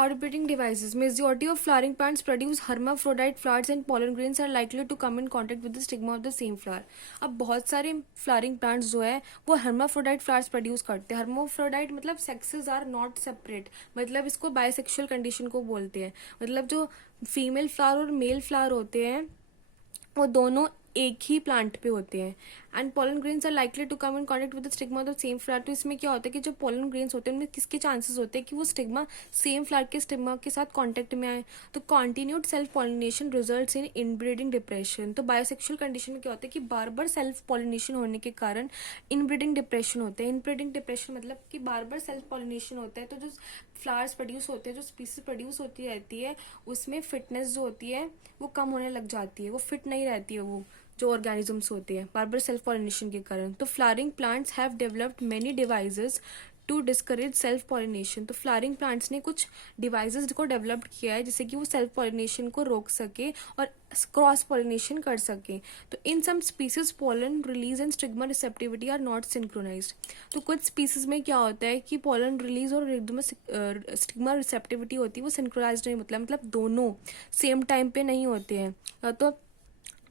Outbreeding devices. Majority of flowering plants produce hermaphrodite flowers and pollen grains are likely to come in contact with the stigma of the same flower. अब बहुत सारे flowering plants जो है वो hermaphrodite flowers produce करते हैं. hermaphrodite मतलब sexes are not separate, मतलब इसको बायसेक्सुअल कंडीशन को बोलते हैं. मतलब जो फीमेल फ्लावर और मेल फ्लावर होते हैं वो दोनों एक ही प्लांट पे होते हैं. And pollen grains are likely to come in contact with the stigma of the same flower. तो इसमें क्या होता है कि जो पोलन ग्रेन्स होते हैं उनमें किसके चांसेस होते हैं कि वो स्टिग्मा सेम फ्लावर के स्टिग्मा के साथ कॉन्टेक्ट में आए. तो continued self pollination results in inbreeding depression. तो बायोसेक्सुअल कंडीशन में क्या होता है कि बार बार सेल्फ पॉलिनेशन होने के कारण इनब्रीडिंग डिप्रेशन होते हैं. इनब्रीडिंग डिप्रेशन मतलब कि बार बार सेल्फ पॉलिनेशन होता है तो जो फ्लावर्स प्रोड्यूस होते हैं, जो स्पीसीज प्रोड्यूस होती रहती है, उसमें फिटनेस जो होती है वो कम होने लग जाती है. वो फिट नहीं रहती है वो जो ऑर्गेनिजम्स होते हैं बार बार सेल्फ पॉलिनेशन के कारण. तो flowering plants have developed many devices to discourage self pollination. तो फ्लावरिंग प्लांट्स ने कुछ डिवाइसेस को डेवलप किया है जिससे कि वो सेल्फ पॉलिनेशन को रोक सके और क्रॉस पॉलिनेशन कर सके. तो in some species pollen release and stigma receptivity are not synchronized. तो कुछ स्पीसीज में क्या होता है कि पोलन रिलीज और स्टिग्मा रिसेप्टिविटी होती है वो सिंक्रोनाइज्ड नहीं, मतलब दोनों सेम टाइम पे नहीं होते हैं. तो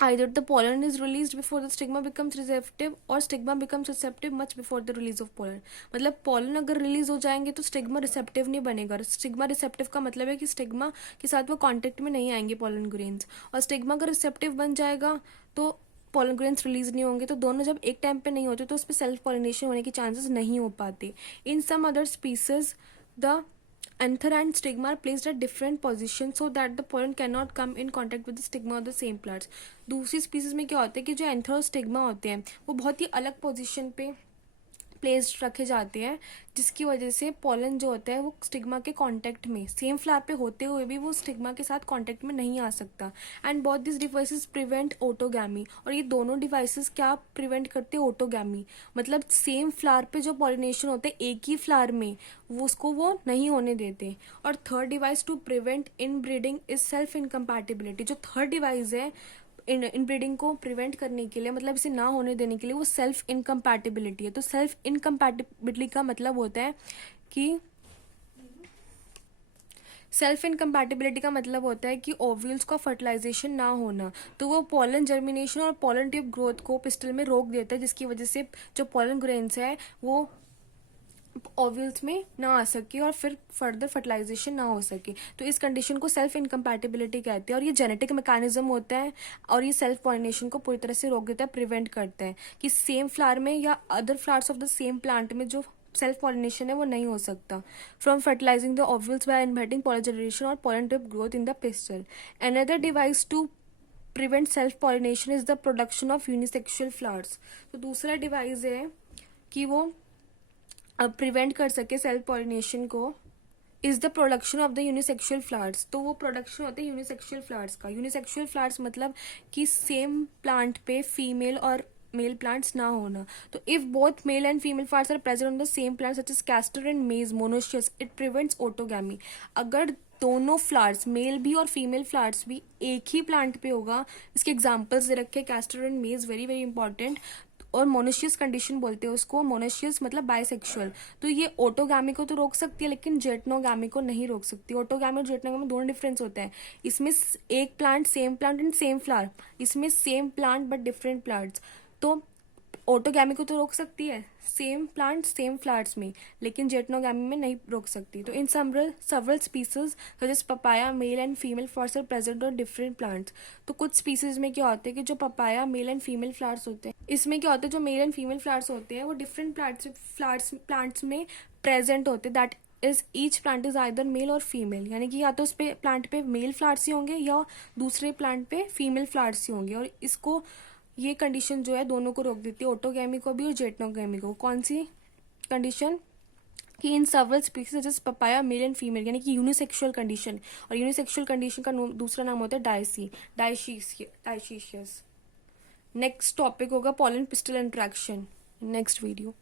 either the pollen is released before the stigma becomes receptive or stigma becomes receptive much before the release of pollen. मतलब pollen अगर रिलीज हो जाएंगे तो स्टिग्मा रिसेप्टिव नहीं बनेगा. स्टिग्मा रिसेप्टिव का मतलब है कि स्टिग्मा के साथ वो कांटेक्ट में नहीं आएंगे पोलन ग्रेन्स. और स्टिग्मा अगर रिसेप्टिव बन जाएगा तो पोलन ग्रेन्स रिलीज नहीं होंगे. तो दोनों जब एक टाइम पे नहीं होते तो उस पर सेल्फ पॉलिनेशन होने की चांसेस नहीं हो पाते. In some other species the anther and stigma are placed at different positions so that the pollen cannot come in contact with the stigma of the same plants. दूसरी species में क्या होता है कि जो एंथर और स्टिग्मा होते हैं वो बहुत ही अलग पोजीशन पे प्लेस्ड रखे जाते हैं जिसकी वजह से पोलन जो होता है वो स्टिग्मा के कांटेक्ट में सेम फ्लावर पे होते हुए भी वो स्टिग्मा के साथ कांटेक्ट में नहीं आ सकता. And both this devices prevent autogamy. और ये दोनों डिवाइसेस क्या प्रिवेंट करते हैं? ओटोगैमी. मतलब सेम फ्लावर पे जो पॉलिनेशन होता है एक ही फ्लावर में वो उसको वो नहीं होने देते. और third device to prevent inbreeding is self incompatibility. जो थर्ड डिवाइस है इनब्रीडिंग को प्रिवेंट करने के लिए, मतलब इसे ना होने देने के लिए, वो सेल्फ इनकम्पैटिबिलिटी है. तो सेल्फ इनकम्पैटिबिलिटी का मतलब होता है कि सेल्फ इनकम्पैटिबिलिटी का मतलब होता है कि ओव्यूल्स का फर्टिलाइजेशन ना होना. तो वो पोलन जर्मिनेशन और पोलन ट्यूब ग्रोथ को पिस्टल में रोक देता है जिसकी वजह से जो पोलन ग्रेन्स है वो ओव्यूल्स में ना आ सके और फिर फर्दर फर्टिलाइजेशन ना हो सके. तो इस कंडीशन को सेल्फ इनकम्पैटिबिलिटी कहते हैं. और ये जेनेटिक मैकेनिज्म होता है और ये सेल्फ पॉलिनेशन को पूरी तरह से रोक देता है, प्रिवेंट करता है कि सेम फ्लावर में या other flowers of the same plant में जो सेल्फ पॉलिनेशन है वो नहीं हो सकता. From fertilizing the ovules by inviting pollen generation और pollen tube growth in the pistil. Another device to prevent self pollination is the production of unisexual flowers. तो दूसरा डिवाइस है कि वो प्रिवेंट कर सके सेल्फ पॉलिनेशन को is the production of the unisexual flowers. तो वो प्रोडक्शन होता है यूनिसेक्सुअल फ्लावर्स का. यूनिसेक्सुअल फ्लावर्स मतलब कि सेम प्लांट पे फीमेल और मेल प्लांट्स ना होना. तो if both male and female flowers are present on the same plant such as castor and maize monoecious it prevents autogamy. अगर दोनों फ्लावर्स मेल भी और फीमेल फ्लावर्स भी एक ही प्लांट पे होगा, इसके एग्जांपल्स दे रखे कैस्टर एंड मेज, वेरी वेरी इंपॉर्टेंट. और मोनोशियस कंडीशन बोलते हैं उसको. मोनोशियस मतलब बायसेक्सुअल. तो ये ओटोगैमी को तो रोक सकती है लेकिन जेटनोगैमी को नहीं रोक सकती. ओटोगैमी और जेटनोगैमी दोनों डिफरेंस होता है. इसमें एक plant same plant and same flower, इसमें same plant but different plants. तो ओटोगैमी को तो रोक सकती है सेम प्लांट सेम फ्लावर्स में, लेकिन जेटनोगैमी में नहीं रोक सकती. तो in several species such as papaya male and female flowers are present on different plants. तो कुछ स्पीसीज में क्या होता है कि जो papaya male and female flowers होते हैं, इसमें क्या होता है जो मेल एंड फीमेल फ्लावर्स होते हैं वो डिफरेंट प्लांट्स में प्रेजेंट होते हैं. That is each plant is either male or female. यानी कि या तो उस पे प्लांट पे मेल फ्लावर्स ही होंगे या दूसरे प्लांट पे फीमेल फ्लावर्स ही होंगे. और इसको ये कंडीशन जो है दोनों को रोक देती है, ओटोगैमी को भी और जेटनोगैमी को. कौन सी कंडीशन? कि इन सेवरल स्पीसीज जैसे पपाया मेल एंड फीमेल, यानी कि यूनिसेक्सुअल कंडीशन. और यूनिसेक्सुअल कंडीशन का दूसरा नाम होता है डायशीशियस. नेक्स्ट टॉपिक होगा pollen pistol interaction, next video.